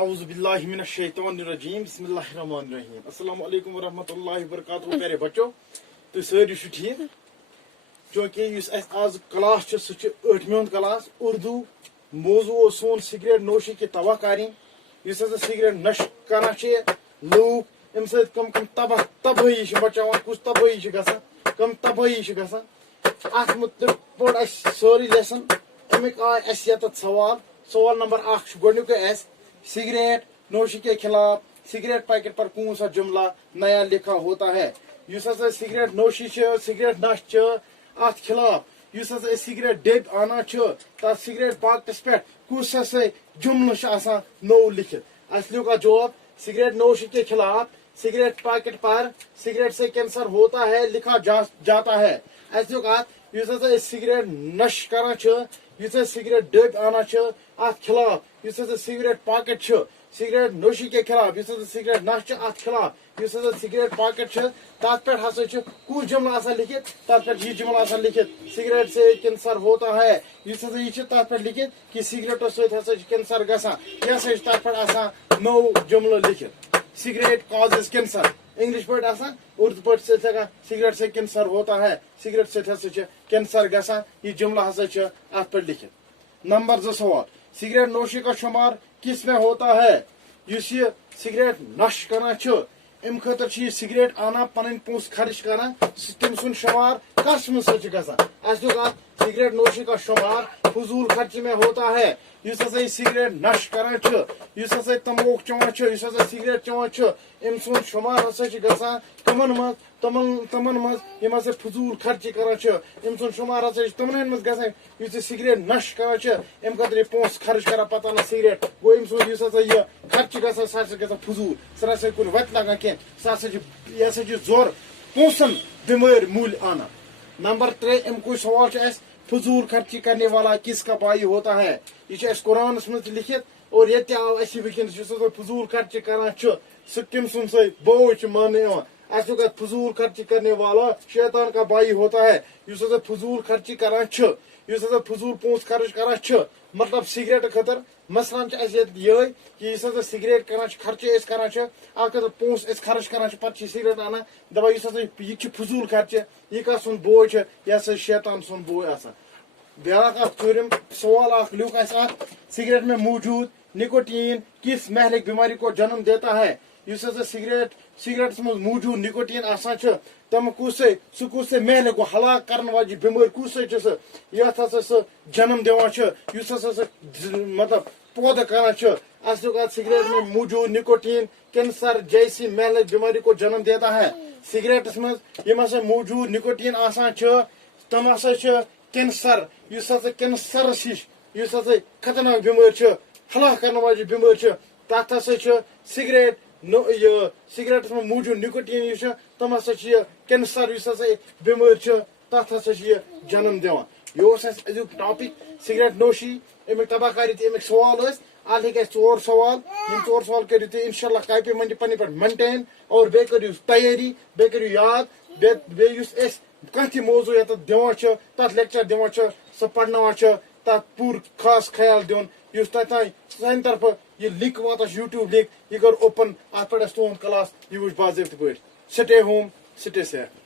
اعوذ باللہ من الشیطان الرجیم بسم اللہ الرحمن الرحیم السلام علیکم ورحمۃ اللہ وبرکاتہ پیارے بچو تو ساری ٹھیک چونکہ اس آز کلاس سہ 8ویں کلاس اردو موضوع سون سگریٹ نوشی کی تباہ کاری اس سگریٹ نش کران لوگ ام سب کم کم تباہ تباہی بچان کس تباہی گا کم تباہی گا ات متعلق پوڑ اس سوری لیسن امیک آئے اس یت سوال نمبر 1 گوڈنیک سگریٹ نوشی کے خلاف سگریٹ پیکٹ پر کون سا جملہ نیا لکھا ہوتا ہے اس سگریٹ نوشی سگریٹ نش ات خلاف اس سگریٹ ڈب آنا تر سگریٹ پیکٹس پہ کس جملہ نو لکھت اس لیک جواب سگریٹ نوشی کے خلاف سگریٹ پیکٹ پر سگریٹ سے کینسر ہوتا ہے لکھا جاتا ہے اس لیک ات سگریٹ نش کران سگریٹ ڈب آنا ات خلاف سگریٹ پیکٹ سگریٹ نوشی کے خلاف سگریٹ نش ات خلاف سگریٹ پیکٹ تر پہ ہسا کس جملہ لکھت تر پہ یہ جملہ لکھت سگریٹ سے کینسر ہوتا ہے یہ تر پہ لکھت کہ سگریٹو ستھ کینسر گژھان یہ تر پہ نو جملہ لکھت سگریٹ کازز کینسر انگلش پہ اردو پہ سگریٹ سے کینسر ہوتا ہے سگریٹ ستھ کینسر گژھان یہ جملہ ہسا ات پہ لکھت نمبر 2 سوال سگریٹ نوشی کا شمار کس میں ہوتا ہے اس یہ سگریٹ نش کران ام خاطر یہ سگریٹ آنا پن پونس خرچ کران تم سن شمار کس من گژھان اس لیک سگریٹ نوشی کا شمار فضول خرچ میں ہوتا ہے اس سگریٹ نش کران اس تمبوک چوان اس سگریٹ چوان ام سن شمار ہسا گژھان تمن مز فضول خرچ کران ام سن شمار ہسا تمن مز گژھان اس سگریٹ نش کران ام خاطر یہ پونس خرچ کران پتہ سگریٹ گو ام سن یہ خرچ گژھان سہ گژھان فضول سہ کن وت لگان کی سہ زور پونسن بیمار مول آنا نمبر 3 امک سوال فضول خرچی کرنے والا کس کا بھائی ہوتا ہے یہ قرآن مز لکھت اور یہ آو ونکس فضول خرچ کران سہ کم سن سی بوے ماننے اس فضول خرچی کرنے والا شیطان کا بھائی ہوتا ہے اس فضول خرچی کران اس فضول پونس خرچ کران مطلب سگریٹ خاطر مثلاً یہ کہ سگریٹ کران خرچ کران ات خاطر پونس خرچ کران پتہ سگریٹ انان دپان یہ فضول خرچ یہ کس سن بوے یہ شیطان سن بوے آسان بیاکھ ژوٗرِم سوال لیوک ات سگریٹ میں موجود نکوٹین کس مہلک بیماری کو جنم دیتا ہے اس سگریٹس مز موجود نکوٹین آسان تم کس مہلک کو ہلاک کرنے واجی بیماری کس یت سہ جنم دان اس مطلب پودہ کران اس سگریٹ میں موجود نکوٹین کینسر جیسی مہلک بیماری کو جنم دیتا ہے سگریٹس مز یم موجود نکوٹین آسان تم ہسا کینسر اس کینسرس ہش خطرناک بیماری ہلاک کرنے واجی بیماری تر ہسا سگریٹ سگریٹس میں موجود نکوٹین تم ہسا کینسر اس بیماری تر ہسا جنم دان یہ ازیک ٹاپک سگریٹ نوشی امیک تباہ کاری امیک سوال ال ہیٚکہِ اَسہِ 4 سوال یم 4 سوال کٔرِو تُہۍ انشاءاللہ کاپی منٛز پننہِ پٮ۪ٹھ مینٹین اور بیٚیہِ کٔرِو تیٲری بیٚیہِ کٔرِو یاد بیٚیہِ یُس أسۍ کانٛہہ تہِ موضوع ییٚتٮ۪تھ دِوان چھِ تتھ لیکچر دِوان چھِ سُہ پرناوان چھِ تتھ پوٗرٕ خاص خیال دیُن یُس تۄہہِ تانۍ سانہِ طرفہٕ یہ لنک واتان یوٗٹیوب لنک یہ کر اوپن ات پہ تہد کلاس یہ وچ باضابطہ پہ سٹے ہوم سٹے سیف